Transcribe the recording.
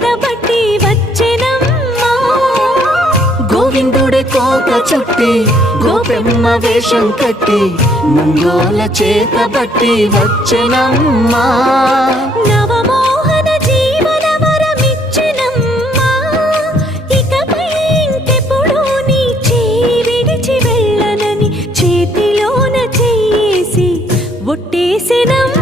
చేతబట్టి వచ్చెనమ్మా. గోవిందుడే కోక చుట్టి గోపెమ్మ వేషం కట్టి ముంగోల చేతబట్టి వచ్చెనమ్మా. నవమోహన జీవన వరమిచ్చెనమ్మా. ఇకపై ఇంకెప్పుడు నీ చేయి విడిచి వెళ్ళనని చేతిలోన చెయ్యేసి ఒట్టేసెనమ్మా.